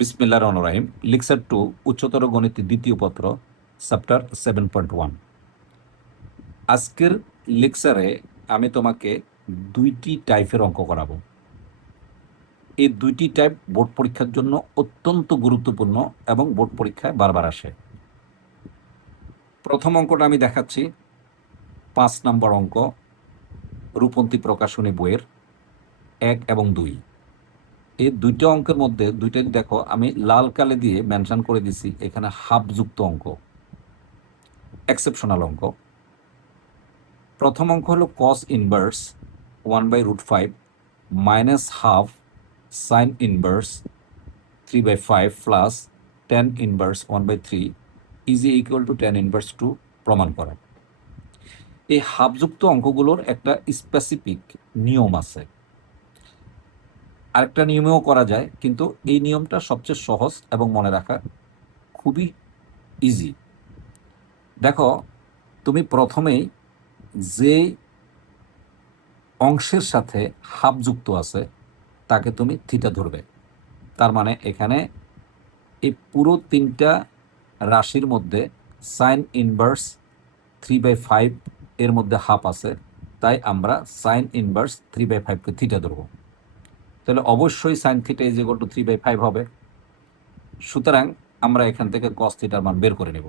বিসমিল্লাহির রহমানির রহিম। লেকচার 2 উচ্চতর গণিতের দ্বিতীয় পত্র, চ্যাপ্টার 7.1। আজকের লেকচারে আমি তোমাকে দুইটি টাইপের অঙ্ক করাবো। এই দুইটি টাইপ বোর্ড পরীক্ষার জন্য অত্যন্ত গুরুত্বপূর্ণ এবং বোর্ড পরীক্ষায় বারবার আসে। প্রথম অঙ্কটা আমি দেখাচ্ছি, 5 নম্বর অঙ্ক, রূপন্তী প্রকাশনী বইয়ের 1 এবং 2। এই দুইটা অঙ্কের মধ্যে দুইটাই দেখো আমি লাল কালি দিয়ে মেনশন করে দিছি, এখানে হাফযুক্ত অঙ্ক, এক্সেপশনাল অঙ্ক। প্রথম অঙ্ক হলো cos inverse 1/√5 minus half sign inverse 3/5 plus tan inverse 1/3 is equal two tan inverse 2 প্রমাণ করা। এই হাফযুক্ত অঙ্কগুলোর একটা স্পেসিফিক নিয়ম আছে, আরেকটা নিয়মেও করা যায়, কিন্তু এই নিয়মটা সবচেয়ে সহজ এবং মনে রাখা খুবই ইজি। দেখো, তুমি প্রথমেই যে অংশের সাথে হাফ যুক্ত আছে তাকে তুমি থিটা ধরবে। তার মানে এখানে এই পুরো তিনটা রাশির মধ্যে সাইন ইনভার্স 3/5 এর মধ্যে হাফ আছে, তাই আমরা সাইন ইনভার্স 3/5কে থিটা ধরব। তাহলে অবশ্যই sine theta is equal two 3/5 হবে। সুতরাং আমরা এখান থেকে কস থিটার মান বের করে নেব।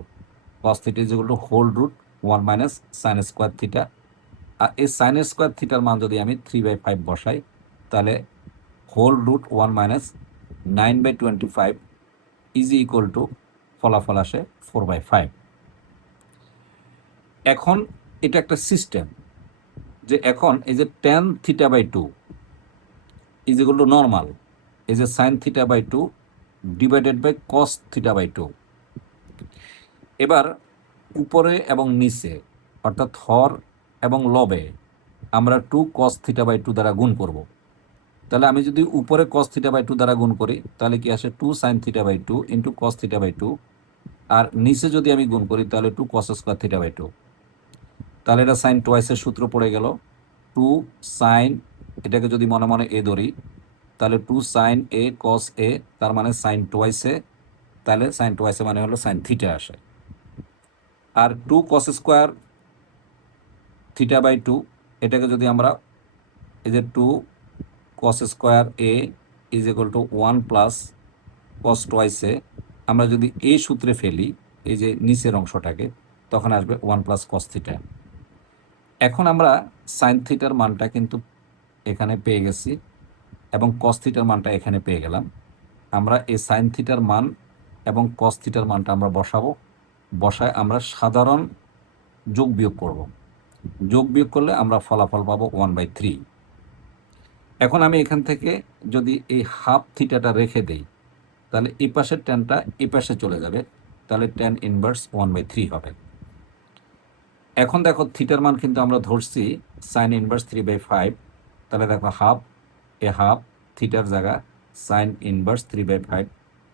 Cos theta is equal to whole root 1 minus sine square theta. আর এই সাইন স্কোয়ার থিটার মান যদি আমি 3/5 বসাই, তাহলে whole root 1 minus 9/25 is equal to ফলাফল আসে 4/5। এখন এটা একটা সিস্টেম যে এখন এই যে tan θ/2 is equal to normal, এই যে সাইন θ/2 ডিভাইডেড বাই কস θ/2। এবার উপরে এবং নিচে অর্থাৎ হর এবং লবে আমরা 2 cos θ/2 দ্বারা গুণ করব। তাহলে আমি যদি উপরে cos θ/2 দ্বারা গুণ করি তাহলে কি আসে 2 sin θ/2 ইন্টু cos θ/2, আর নিচে যদি আমি গুণ করি তাহলে 2 cos স্কোয়ার θ/2। তাহলে এটা সাইন টোয়াইসের সূত্র পড়ে গেল। 2 সাইন, এটাকে যদি মনে মনে এ ধরি তাহলে 2 সাইন এ cos এ, তার মানে সাইন টোয়াইসে, তাহলে সাইন টোয়াইসে মানে হলো সাইন থিটা আসে। আর 2 cos স্কোয়ার θ/2 এটাকে যদি আমরা এই যে 2 cos square A is equal two 1 plus cos টোয়াইসে আমরা যদি এই সূত্রে ফেলি এই যে নিচের অংশটাকে, তখন আসবে 1 প্লাস cos থিটা। এখন আমরা সাইন থিটার মানটা কিন্তু এখানে পেয়ে গেছি এবং cos থিটার মানটা এখানে পেয়ে গেলাম। আমরা এই সাইন থিটার মান এবং cos থিটার মানটা আমরা বসাবো, বসায় আমরা সাধারণ যোগ বিয়োগ করব। যোগ বিয়োগ করলে আমরা ফলাফল পাবো 1/3। এখন আমি এখান থেকে যদি এই হাফ থিটাটা রেখে দেই তাহলে এই পাশের ট্যানটা এই পাশে চলে যাবে, তাহলে tan ইনভার্স 1/3 হবে। এখন দেখো থিটার মান কিন্তু আমরা ধরছি সাইন ইনভার্স 3/5, তাহলে দেখো হাফ এ হাফ থিটার জায়গা sign inverse 3/5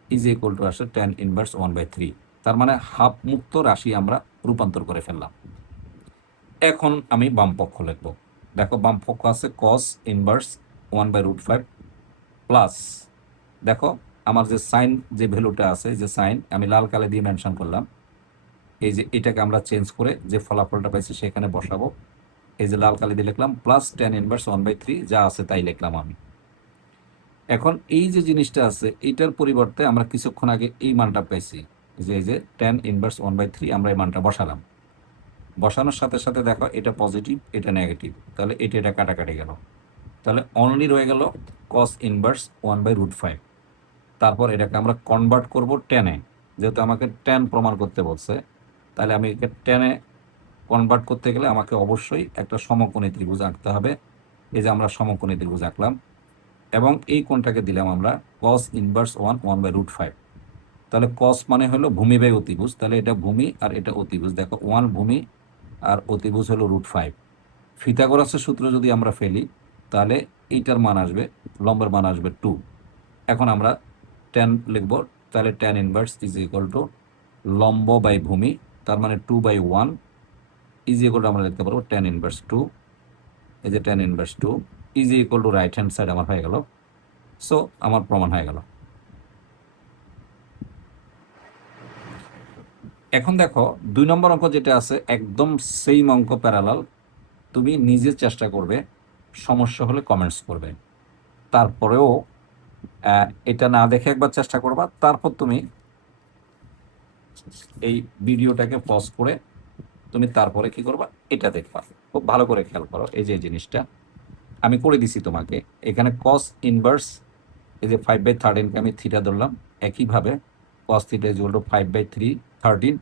is equal two আসে tan ইনভার্স 1/3। তার মানে হাফ মুক্ত রাশি আমরা রূপান্তর করে ফেললাম। এখন আমি বাম পক্ষ লিখব। দেখো বাম পক্ষ আছে cos ইনভার্স 1/√5 প্লাস, দেখো আমার যে সাইন যে ভ্যালুটা আছে, যে সাইন আমি লাল কালি দিয়ে মেনশন করলাম, এই যে এটাকে আমরা চেঞ্জ করে যে ফলাফলটা পাইছি সেখানে বসাবো। এই যে লাল কালি দিয়ে লিখলাম প্লাস tan ইনভার্স 1/3, যা আছে তাই লিখলাম আমি। এখন এই যে জিনিসটা আছে এইটার পরিবর্তে আমরা কিছুক্ষণ আগে এই মানটা পাইছি, যে এই যে tan ইনভার্স 1/3 আমরা এই মানটা বসালাম। বসানোর সাথে সাথে দেখো এটা পজিটিভ এটা নেগেটিভ, তাহলে এটা কাটাকাটি গেল, তাহলে অনলি রয়ে গেল cos ইনভার্স 1/√5। তারপর এটাকে আমরা কনভার্ট করব টেনে, যেহেতু আমাকে tan প্রমাণ করতে বলছে, তাহলে আমি একে টেনে কনভার্ট করতে গেলে আমাকে অবশ্যই একটা সমকোণী ত্রিভুজ আঁকতে হবে। এই যে আমরা সমকোণী ত্রিভুজ আঁকলাম এবং এই কোণটাকে দিলাম আমরা cos ইনভার্স 1/√5। তাহলে cos মানে হলো ভূমি বাই অতিভুজ, তাহলে এটা ভূমি আর এটা অতিভুজ। দেখো 1 ভূমি আর অতিভুজ হলো √5। ফিথাগোরাসের সূত্র যদি আমরা ফেলি তাহলে এইটার মান আসবে, লম্বের মান আসবে 2। এখন আমরা tan লিখব, তাহলে tan inverse is equal two লম্ব বাই ভূমি, তার মানে 2/1 ইজ ইকুয়াল টু আমরা লিখতে পারবো tan ইনভার্স 2। এই যে tan inverse 2 is equal two right hand side আমার হয়ে গেল। সো আমার প্রমাণ হয়ে গেল। এখন দেখো 2 নম্বর অঙ্ক যেটা আছে একদম সেম অঙ্ক প্যারালাল। তুমি নিজে চেষ্টা করবে, সমস্যা হলে কমেন্টস করবে। তারপরেও এটা না দেখে একবার চেষ্টা করবা, তারপর তুমি এই ভিডিওটাকে পজ করে তুমি তারপরে কি করবা এটা দেখবা। খুব ভালো করে খেয়াল করো, এই যে এই জিনিসটা আমি করে দিছি তোমাকে। এখানে কস ইনভার্স, এই যে 5/13কে আমি থিটা ধরলাম, একইভাবে কস থিটা ইজ ইকুয়াল টু 5/3 13।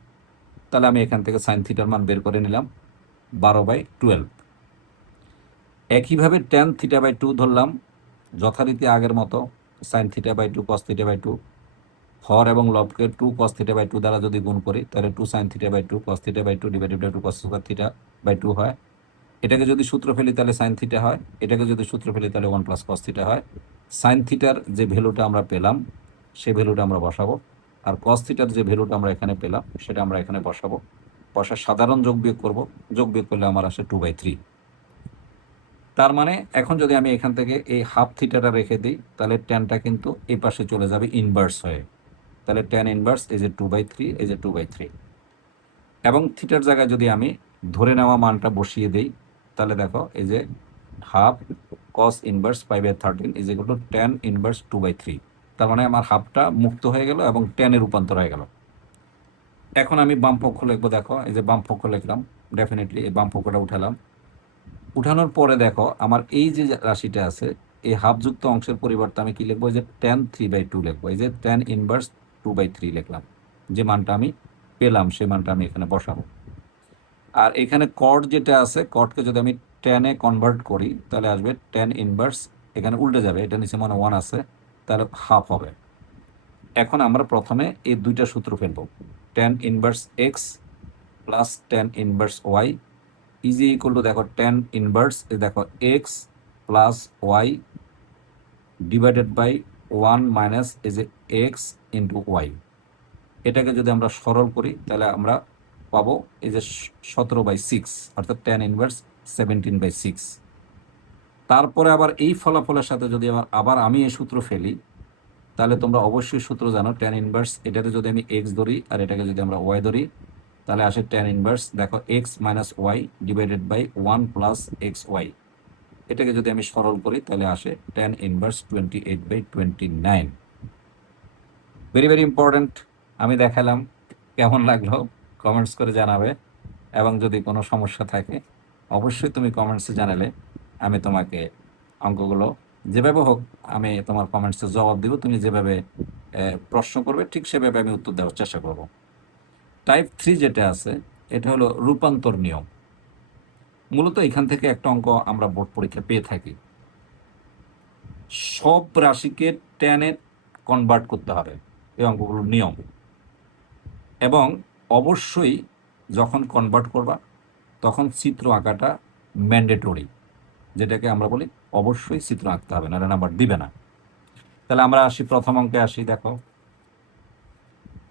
তাহলে আমি এখান থেকে সাইন থিটার মান বের করে নিলাম 12/12। একইভাবে ট্যান থিটা/2 ধরলাম, যথারীতি আগের মতো সাইন থিটা/2 কস থিটা/2। হর এবং লবকে 2 cos θ/2 দ্বারা যদি গুণ করি তাহলে 2 sin θ/2 cos θ/2 divided by 2 cos θ/2 হয়। এটাকে যদি সূত্র ফেলি তাহলে সাইন থিটা হয়, এটাকে যদি সূত্র ফেলি তাহলে 1 + cos θ হয়। সাইন থিটার যে ভ্যালুটা আমরা পেলাম সেই ভ্যালুটা আমরা বসাবো, আর cos থিটার যে ভ্যালুটা আমরা এখানে পেলাম সেটা আমরা এখানে বসাবো। সাধারণ যোগ বিয়োগ করবো, যোগ বিয়োগ করলে আমার আসে 2/3। তার মানে এখন যদি আমি এখান থেকে এই হাফ থিটাটা রেখে দিই তাহলে ট্যানটা কিন্তু এই পাশে চলে যাবে ইনভার্স হয়ে। তাহলে ট্যান ইনভার্স এই যে 2/3, এই যে 2/3। এবং থিটার জায়গায় যদি আমি ধরে নেওয়া মানটা বসিয়ে দিই তাহলে দেখো এই যে half cos inverse 5/13 is equal two tan inverse 2/3। তার মানে আমার হাফটা মুক্ত হয়ে গেল এবং ট্যানে রূপান্তর হয়ে গেল। এখন আমি বাম পক্ষ লিখবো, দেখো এই যে বাম পক্ষ লিখলাম, ডেফিনেটলি এই বাম পক্ষটা উঠালাম। উঠানোর পরে দেখো আমার এই যে রাশিটা আছে এই হাফযুক্ত অংশের পরিবর্তে আমি কি লিখবো, যে ট্যান 3/2 লিখবো। এই যে ট্যান ইনভার্স 2/3 লিখলাম, যে মানটা আমি পেলাম সেই মানটা আমি এখানে বসাবো। আর এখানে কট যেটা আছে, কটকে যদি আমি ট্যানে কনভার্ট করি তাহলে আসবে ট্যান ইনভার্স, এখানে উল্টে যাবে, এটা নিচে মানে 1 আছে, তাহলে হাফ হবে। এখন আমরা প্রথমে এই দুইটা সূত্র ফেলবো, tan inverse x plus tan inverse y is equal to, দেখো ট্যান ইনভার্স দেখো x plus y divided by 1 minus এই যে এক্স ইন্টু ওয়াই। এটাকে যদি আমরা সরল করি তাহলে আমরা পাবো এই যে 17/6, অর্থাৎ ট্যান ইনভার্স 17/6। তারপরে আবার এই ফলাফলের সাথে যদি আবার আমি এই সূত্র ফেলি তাহলে তোমরা অবশ্যই সূত্র জানো, ট্যান ইনভার্স এটাতে যদি আমি এক্স ধরি আর এটাকে যদি আমরা ওয়াই ধরি তাহলে আসে ট্যান ইনভার্স দেখো x minus y divided by 1 plus x y. এটাকে যদি আমি সরল করি তাহলে আসে tan inverse 28/29। Very very important. আমি দেখালাম, কেমন লাগলো কমেন্টস করে জানাবে, এবং যদি কোনো সমস্যা থাকে অবশ্যই তুমি কমেন্টসে জানালে আমি তোমাকে অঙ্কগুলো যেভাবে হোক আমি তোমার কমেন্টসে জবাব দেবো। তুমি যেভাবে প্রশ্ন করবে ঠিক সেভাবে আমি উত্তর দেওয়ার চেষ্টা করব। টাইপ 3 যেটা আছে এটা হলো রূপান্তর নিয়ম। মূলত এখান থেকে একটা অঙ্ক আমরা বোর্ড পরীক্ষা পেয়ে থাকি, সব রাশিকে ট্যানে কনভার্ট করতে হবে, এই অঙ্কগুলোর নিয়ম। এবং অবশ্যই যখন কনভার্ট করবা তখন চিত্র আঁকাটা ম্যান্ডেটরি, যেটাকে আমরা বলি অবশ্যই চিত্র আঁকতে হবে, না নাম্বার দিবে না। তাহলে আমরা আসি প্রথম অঙ্কে আসি। দেখো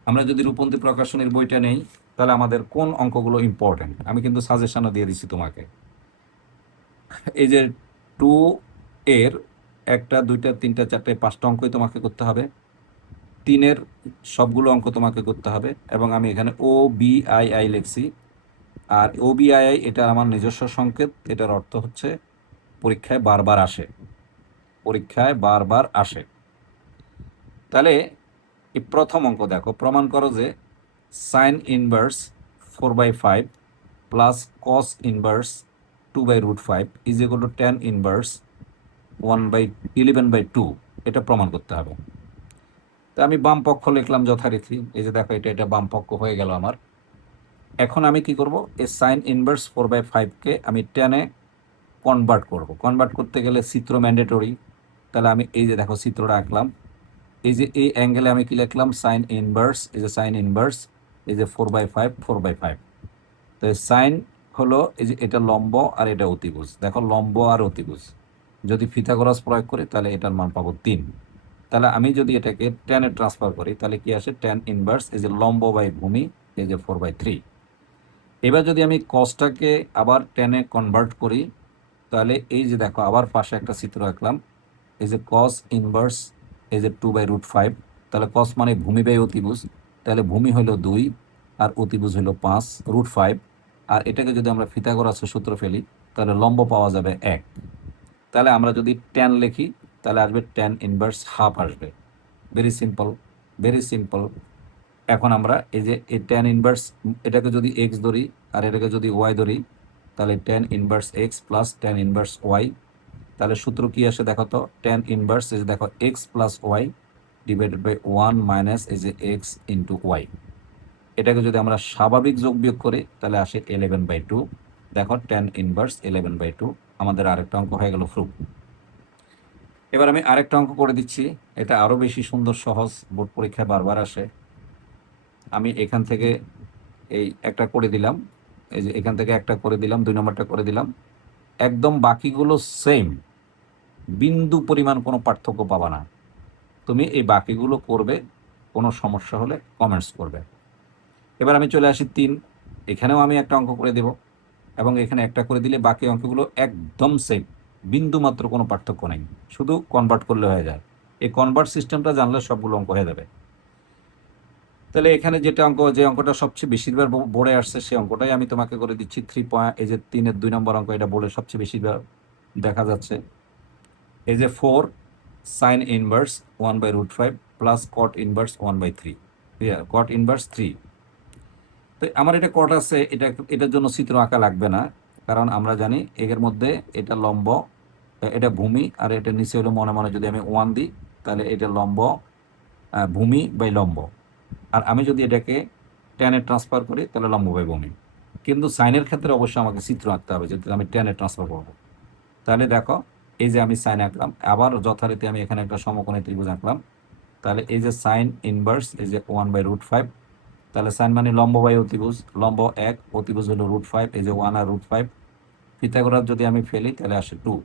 আমরা যদি রূপন্তী প্রকাশনীর বইটা নেই তাহলে আমাদের কোন অঙ্কগুলো ইম্পর্টেন্ট আমি কিন্তু সাজেশনও দিয়ে দিচ্ছি তোমাকে। এই যে 2 এর 1টা 2টা 3টা 4টে 5টা অঙ্কই তোমাকে করতে হবে, 3-এর সবগুলো অঙ্ক তোমাকে করতে হবে। এবং আমি এখানে ও বি আই আই লিখছি, আর ও বি আই আই এটা আমার নিজস্ব সংকেত, এটার অর্থ হচ্ছে পরীক্ষায় বারবার আসে, পরীক্ষায় বারবার আসে। তাহলে এই প্রথম অঙ্ক দেখো, প্রমাণ করো যে sign inverse 4/5 plus cos inverse 2/√5 is equal two tan inverse 1/11/2। এটা প্রমাণ করতে হবে। তা আমি বাম পক্ষ লিখলাম যথারীতি, এই যে দেখো এটা বাম পক্ষ হয়ে গেল আমার। এখন আমি কি করব, এই সাইন ইনভার্স 4/5কে আমি ট্যানে কনভার্ট করব। কনভার্ট করতে গেলে চিত্র ম্যান্ডেটরি, তাহলে আমি এই যে দেখো চিত্রটা আঁকলাম, এই যে এই অ্যাঙ্গেলে আমি কি লিখলাম, সাইন ইনভার্স, এই যে সাইন ইনভার্স এই যে 4/5 4/5। তো সাইন হলো এই যে এটা লম্ব আর এটা অতিভুজ, দেখো লম্ব আর অতিভুজ যদি পিথাগোরাস প্রয়োগ করি তাহলে এটার মান পাবো 3। তাহলে আমি যদি এটাকে ট্যানে ট্রান্সফার করি তাহলে কি আসে, ট্যান ইনভার্স এই যে লম্ব বাই ভূমি এই যে 4/3। এবার যদি আমি কসটাকে আবার ট্যানে কনভার্ট করি তাহলে এই যে দেখো আবার পাশে একটা চিত্র আঁকলাম, এই যে কস ইনভার্স এই যে 2/√5। তাহলে কস মানে ভূমি বাই অতিভুজ, তাহলে ভূমি হলো 2 আর অতিভুজ হলো 5 √5। আর এটাকে যদি আমরা পিথাগোরাসের সূত্র ফেলি তাহলে লম্ব পাওয়া যাবে 1। তাহলে আমরা যদি tan লিখি তাহলে আসবে tan ইনভার্স হাফ আসবে। Very simple, very simple. এখন আমরা এই যে এই tan ইনভার্স, এটাকে যদি x ধরি আর এটাকে যদি y ধরি তাহলে tan inverse x plus tan inverse y। তাহলে সূত্র কি আসে দেখো তো, tan ইনভার্স এই যে দেখো x plus y divided by 1 minus এই যে x ইন্টু y। এটাকে যদি আমরা স্বাভাবিক যোগ বিয়োগ করি তাহলে আসে 11/2। দেখো tan ইনভার্স 11/2 আমাদের আরেকটা অঙ্ক হয়ে গেল প্রুফ। এবার আমি আরেকটা অঙ্ক করে দিচ্ছি, এটা আরও বেশি সুন্দর সহজ, বোর্ড পরীক্ষায় বারবার আসে। আমি এখান থেকে এই একটা করে দিলাম, এই যে এখান থেকে একটা করে দিলাম, 2 নম্বরটা করে দিলাম, একদম বাকিগুলো সেম, বিন্দু পরিমাণ কোনো পার্থক্য পাবা না। তুমি এই বাকিগুলো করবে, কোনো সমস্যা হলে কমেন্টস করবে। এবার আমি চলে আসি 3, এখানেও আমি একটা অঙ্ক করে দেব এবং এখানে একটা করে দিলে বাকি অঙ্কগুলো একদম সেম, বিন্দু মাত্র কোনো পার্থক্য নেই, শুধু কনভার্ট করলে হয়ে যায়। এই কনভার্ট সিস্টেমটা জানলে সবগুলো অঙ্ক হয়ে যাবে। তাহলে এখানে যেটা অঙ্ক, যে অঙ্কটা সবচেয়ে বেশিরভাগ বোর্ডে আসছে সেই অঙ্কটাই আমি তোমাকে করে দিচ্ছি। 3 পয়েন্ট, এই যে 3-এর 2 নম্বর অঙ্ক, এটা বোর্ডে সবচেয়ে বেশিরভাগ দেখা যাচ্ছে। এই যে 4 sin inverse 1/√5 plus cot inverse 1/3, cot inverse 3। তো আমার এটা কট আছে, এটার জন্য চিত্র আঁকা লাগবে না, কারণ আমরা জানি এর মধ্যে এটা লম্ব, এটা ভূমি, আর এটা নিচে হলো মনে মনে যদি আমি 1 দিই তাহলে এটা লম্ব ভূমি বাই লম্ব। আর আমি যদি এটাকে টেনে ট্রান্সফার করি তাহলে লম্ব বাই ভূমি। কিন্তু সাইনের ক্ষেত্রে অবশ্যই আমাকে চিত্র আঁকতে হবে, যদি আমি টেনে ট্রান্সফার করবো। তাহলে দেখো এই যে আমি সাইন আঁকলাম, আবার যথারীতি আমি এখানে একটা সমকোণী ত্রিভুজ আঁকলাম। তাহলে এই যে সাইন ইনভার্স এই যে 1/√5, তাহলে সাইন মানে লম্ব বাই অতিভুজ, লম্ব 1, অতিভুজ হলো √5, এই যে 1 আর √5। পিথাগোরাস যদি আমি ফেলি তাহলে আসে 2।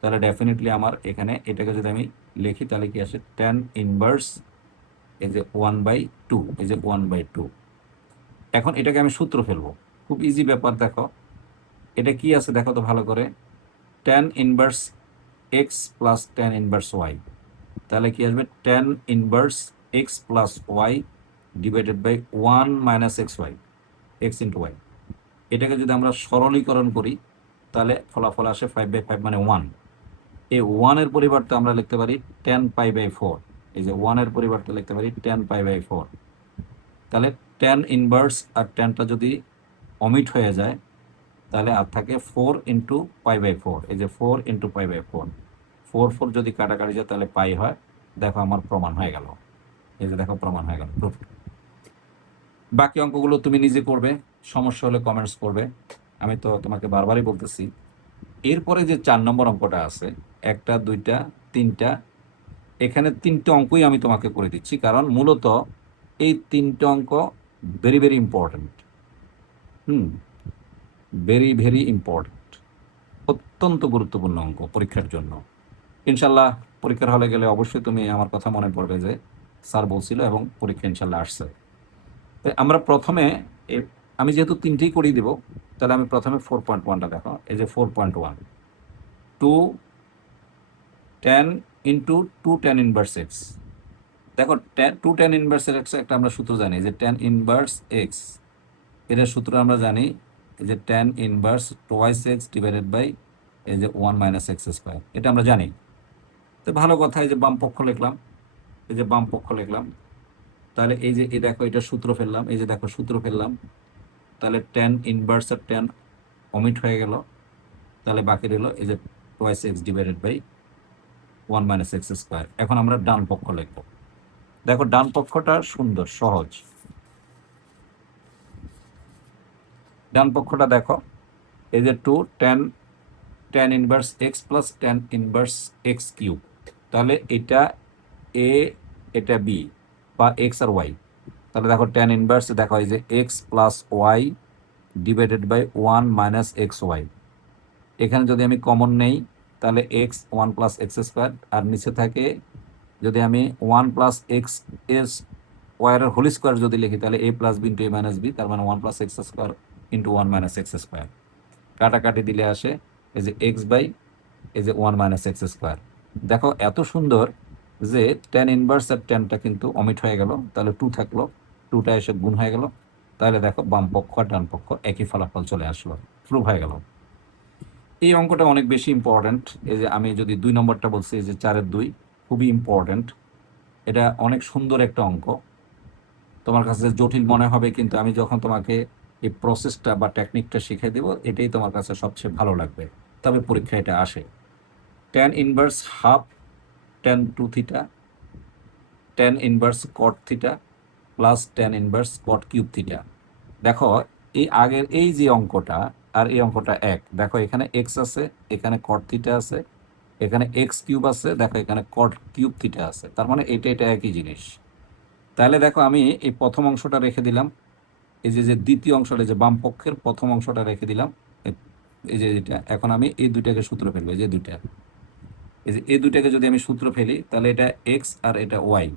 তাহলে ডেফিনেটলি আমার এখানে এটাকে যদি আমি লিখি তাহলে কি আসে tan ইনভার্স এই যে 1/2, এই যে 1/2। এখন এটাকে আমি সূত্র ফেলবো, খুব ইজি ব্যাপার। দেখো এটা কি আছে দেখো তো ভালো করে, tan inverse x plus tan inverse y। তাহলে কি আসবে tan inverse x plus y divided by 1 minus xy, x into y। এটাকে যদি আমরা সরলীকরণ করি তাহলে ফলাফল আসে 5/5 মানে 1। এই 1-এর পরিবর্তে আমরা লিখতে পারি tan π/4, এই যে 1-এর পরিবর্তে লিখতে পারি tan π/4। তাহলে tan ইনভার্স আর ট্যানটা যদি অমিট হয়ে যায় তাহলে আর থাকে 4 ইন্টু π/4, এই যে 4 ইন্টু π/4, 4 যদি কাটাকাটি যায় তাহলে পাই হয়। দেখো আমার প্রমাণ হয়ে গেল, এই যে দেখো প্রমাণ হয়ে গেল, প্রুফ। বাকি অঙ্কগুলো তুমি নিজে করবে, সমস্যা হলে কমেন্টস করবে, আমি তো তোমাকে বারবারই বলতেছি। এরপরে যে 4 নম্বর অঙ্কটা আছে, 1টা 2টা 3টা, এখানে 3টে অঙ্কই আমি তোমাকে করে দিচ্ছি, কারণ মূলত এই 3টে অঙ্ক very very important. Very very important, অত্যন্ত গুরুত্বপূর্ণ অঙ্ক পরীক্ষার জন্য। ইনশাল্লাহ পরীক্ষার হলে গেলে অবশ্যই তুমি আমার কথা মনে পড়বে যে স্যার বলছিল, এবং পরীক্ষা ইনশাল্লাহ আসছে। আমরা প্রথমে আমি যেহেতু 3টেই করিয়ে দেব, তাহলে আমি প্রথমে 4.1টা দেখো, এই যে 4.1, 2 tan into 2 tan inverse x. দেখো 2 tan ইনভার্স এক্স একটা আমরা সূত্র জানি যে tan ইনভার্স এক্স, এটার সূত্র আমরা জানি এই যে tan inverse twice x divided by এই যে 1 মাইনাস এক্স স্কোয়ার, এটা আমরা জানি। তো ভালো কথা, এই যে বাম পক্ষ লিখলাম, এই যে বাম পক্ষ লিখলাম। তাহলে এই যে এই দেখো এটা সূত্র ফেললাম, এই যে দেখো সূত্র ফেললাম, তাহলে tan ইনভার্স আর tan অমিট হয়ে গেল, তাহলে বাকি রইল এই যে twice x divided by 1 minus x square. এখন আমরা ডান পক্ষ লিখব। দেখো ডান পক্ষটা সুন্দর সহজ, ডান পক্ষটা দেখো এই যে 2 tan inverse x plus tan inverse x cube. তাহলে এটা এ, এটা বি, বা এক্স আর ওয়াই। তাহলে দেখো tan ইনভার্স দেখো এই যে x plus y divided by 1 minus x y. এখানে যদি আমি কমন নেই তাহলে এক্স 1 প্লাস এক্স স্কোয়ার, আর নিচে থাকে যদি আমি 1 প্লাস এক্স এস ওয়াইয়ের হোল স্কোয়ার যদি লিখি তাহলে a plus b into a minus b, তার মানে 1 plus x square into 1 minus x square. কাটাকাটি দিলে আসে এই যে এক্স বাই এই যে 1 মাইনাস এক্স স্কোয়ার। দেখো এত সুন্দর যে tan ইনভার্স আর ট্যানটা কিন্তু অমিট হয়ে গেল, তাহলে 2 থাকলো, 2টা এসে গুণ হয়ে গেল, তাহলে দেখো বাম পক্ষ আর ডান পক্ষ একই ফলাফল চলে আসলো, প্রুভ হয়ে গেল। এই অঙ্কটা অনেক বেশি ইম্পর্ট্যান্ট। এই যে আমি যদি 2 নম্বরটা বলছি, এই যে 4-2 খুবই ইম্পর্ট্যান্ট। এটা অনেক সুন্দর একটা অঙ্ক, তোমার কাছে জটিল মনে হবে, কিন্তু আমি যখন তোমাকে এই প্রসেসটা বা টেকনিকটা শিখিয়ে দেবো, এটাই তোমার কাছে সবচেয়ে ভালো লাগবে। তবে পরীক্ষা এটা আসে। tan inverse half tan 2 theta, tan inverse cot theta plus tan inverse cot cube theta. দেখো এই আগের এই যে অঙ্কটা আর এই অঙ্কটা এক, দেখো এখানে এক্স আছে, এখানে cot থিটা আছে, এখানে এক্স কিউব আছে, দেখো এখানে cot কিউব থিটা আছে, তার মানে এটা একই জিনিস। তাহলে দেখো আমি এই প্রথম অংশটা রেখে দিলাম, এই যে দ্বিতীয় অংশটা, যে বাম পক্ষের প্রথম অংশটা রেখে দিলাম, এই যে এটা। এখন আমি এই দুইটাকে সূত্র ফেলবো, এই যে দুইটা, এই দুইটাকে যদি আমি সূত্র ফেলি, তাহলে এটা এক্স আর এটা ওয়াই।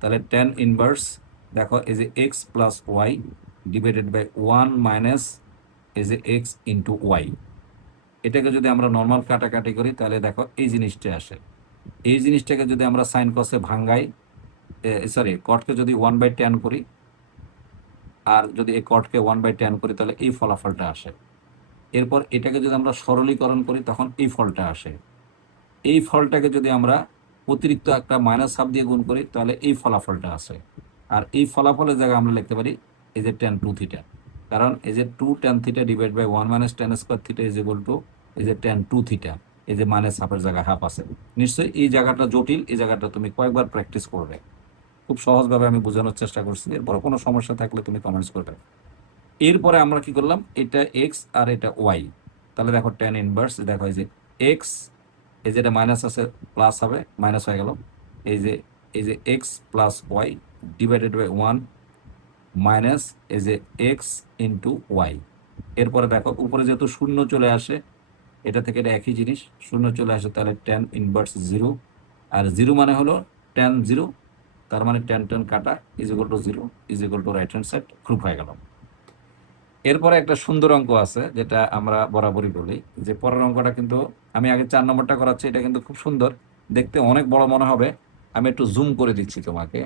তাহলে tan ইনভার্স, দেখো এই যে x plus y divided by 1 minus এই যে এক্স ইন্টু ওয়াই। এটাকে যদি আমরা নর্মাল কাটাকাটি করি, তাহলে দেখো এই জিনিসটা আসে। এই জিনিসটাকে যদি আমরা সাইন কসে ভাঙ্গাই, সরি কটকে যদি 1/10 করি, আর যদি এই কটকে 1/10 করি, তাহলে এই ফলাফলটা আসে। এরপর এটাকে যদি আমরা সরলীকরণ করি, তখন এই ফলটা আসে। এই ফলটাকে যদি আমরা অতিরিক্ত একটা মাইনাস হাফ দিয়ে গুণ করি, তাহলে এই ফলাফলটা আসে। আর এই ফলাফলের জায়গায় আমরা লিখতে পারি এই যে tan 2 থিটা, কারণ এই যে 2 tan theta divide by 1 minus tan square theta is equal to এই যে tan 2 থিটা। এই যে মাইনাস হাফের জায়গায় হাফ আছে। নিশ্চয়ই এই জায়গাটা জটিল, এই জায়গাটা তুমি কয়েকবার প্র্যাকটিস করবে। খুব সহজভাবে আমি বোঝানোর চেষ্টা করছি, এরপরে কোনো সমস্যা থাকলে তুমি কমেন্টস করবে। এরপরে আমরা কি করলাম, এটা এক্স আর এটা ওয়াই। তাহলে দেখো tan ইনভার্স, দেখো এই যে এক্স, এই যেটা মাইনাস আছে প্লাস হবে, মাইনাস হয়ে গেল। এই যে x plus y divided by 1 minus এই যে এক্স ইন্টু ওয়াই। এরপরে দেখো উপরে যেহেতু শূন্য চলে আসে, এটা থেকে এটা একই জিনিস, শূন্য চলে আসে, তাহলে tan ইনভার্স 0। আর 0 মানে হলো tan 0, তার মানে tan কাটা is equal two 0 is equal two right hand side, proof হয়ে গেল। এরপরে একটা সুন্দর অঙ্ক আছে, যেটা আমরা বরাবরই বলি যে পরের অঙ্কটা কিন্তু আমি আগে 4 নম্বরটা করাচ্ছি, এটা কিন্তু খুব সুন্দর দেখতে, অনেক বড় মনে হবে। আমি একটু জুম করে দিচ্ছি তোমাকে।